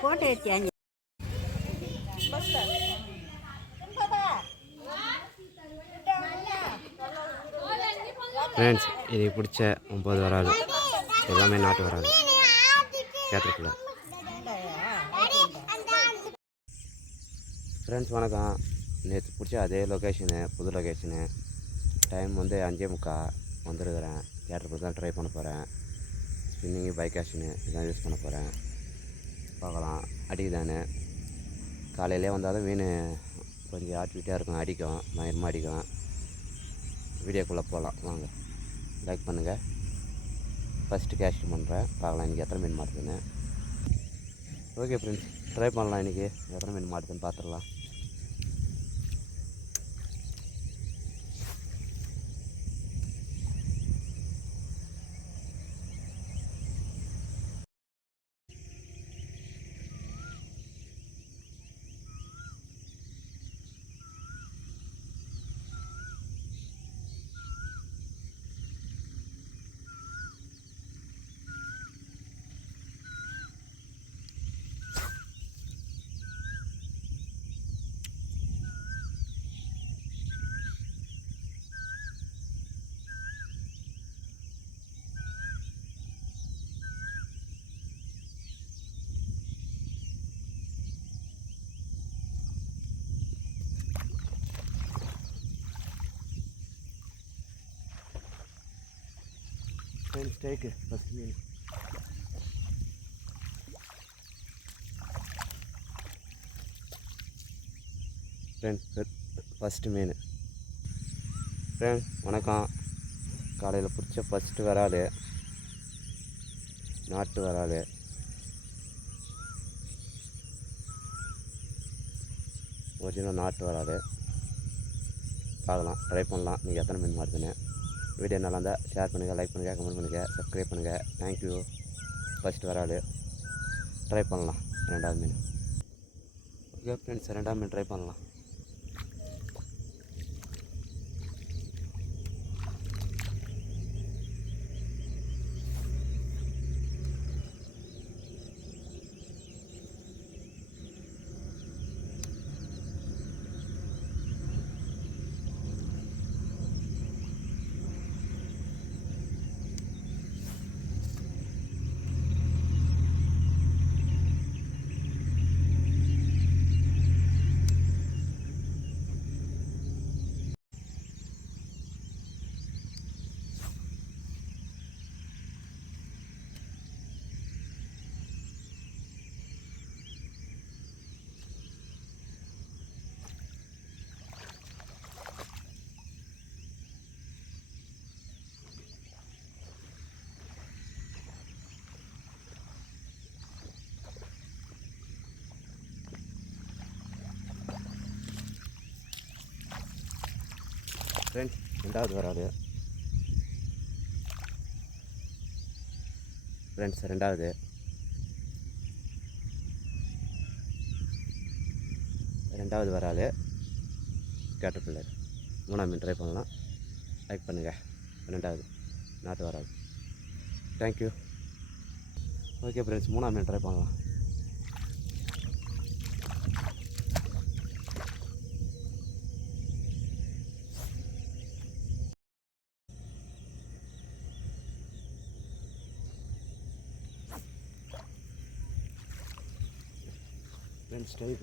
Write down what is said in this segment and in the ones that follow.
ஃபோட்டோ எடுத்தியாங்க ஃப்ரெண்ட்ஸ் இதுக்கு பிடிச்ச 9 வராது எல்லாமே நாட்டு வராது கேட்டிருக்குல்ல. ஃப்ரெண்ட்ஸ் வணக்கம். நேற்று பிடிச்ச அதே லொக்கேஷனு, புது லொக்கேஷனு. டைம் வந்து 5:45 வந்துருக்கிறேன். கேட்டரில் தான் ட்ரை பண்ண போகிறேன். ஸ்பின்னிங்கு பைக் ஆக்ஷனு இதான் யூஸ் பண்ண போகிறேன். பார்க்கலாம் அடிக்குதானு. காலையிலே வந்தாலும் மீன் கொஞ்சம் ஆக்டிவிட்டியாக இருக்கும், அடிக்கும், பயங்கரமாக அடிக்கும். வீடியோக்குள்ளே போகலாம் வாங்க. லைக் பண்ணுங்கள். ஃபஸ்ட்டு கேஷ் பண்ணுறேன். பார்க்கலாம் இன்றைக்கி எத்தனை மீன் மாட்டுதுன்னு. ஓகே ஃப்ரெண்ட்ஸ், ட்ரை பண்ணலாம். இன்றைக்கி எத்தனை மீன் மாட்டுதுன்னு பார்த்துடலாம். ஃப்ரெண்ட்ஸ் டேக்கு ஃபஸ்ட் மீன். ஃப்ரெண்ட்ஸ் ஃபஸ்ட்டு மீன். ஃப்ரெண்ட்ஸ் வணக்கம். காலையில் பிடிச்ச ஃபஸ்ட்டு வராது, நாட்டு வராது. ஒரிஜினல் நாட்டு வராது. பார்க்கலாம், ட்ரை பண்ணலாம். நீங்கள் எத்தனை மீன் மாட்டுதுன்னு. வீடியோ நல்லா இருந்தால் ஷேர் பண்ணுங்கள், லைக் பண்ணுங்கள், கமெண்ட் பண்ணுங்கள், சப்ஸ்கிரைப் பண்ணுங்கள். தேங்க்யூ. ஃபஸ்ட்டு வராது, ட்ரை பண்ணலாம். ரெண்டாவது மீன். ஓகே ஃப்ரெண்ட்ஸ், ரெண்டாவது மீன் ட்ரை பண்ணலாம். ஃப்ரெண்ட்ஸ் ரெண்டாவது வராது. ஃப்ரெண்ட்ஸ் ரெண்டாவது வராது. கேட்டர்பில்லர். மூணாவது மீன் ட்ரை பண்ணலாம். லைக் பண்ணுங்கள். ரெண்டாவது நாட்டு வராது. தேங்க்யூ. ஓகே ஃப்ரெண்ட்ஸ், மூணாவது மீன் ட்ரை பண்ணலாம். Friends type.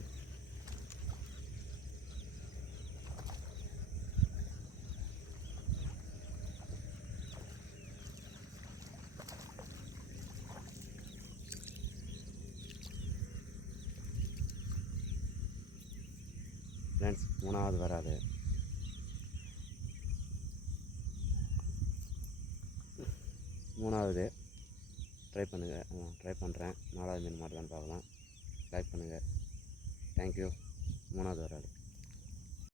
ஃப்ரெண்ட்ஸ் மூணாவது வராது. மூணாவது ட்ரை பண்ணுங்கள். ட்ரை பண்ணுறேன். நாலாவது மீன் மாட்டுதான்னு பார்க்கலாம். லைக் பண்ணுங்கள். தேங்க்யூ. மூணாவது வராது.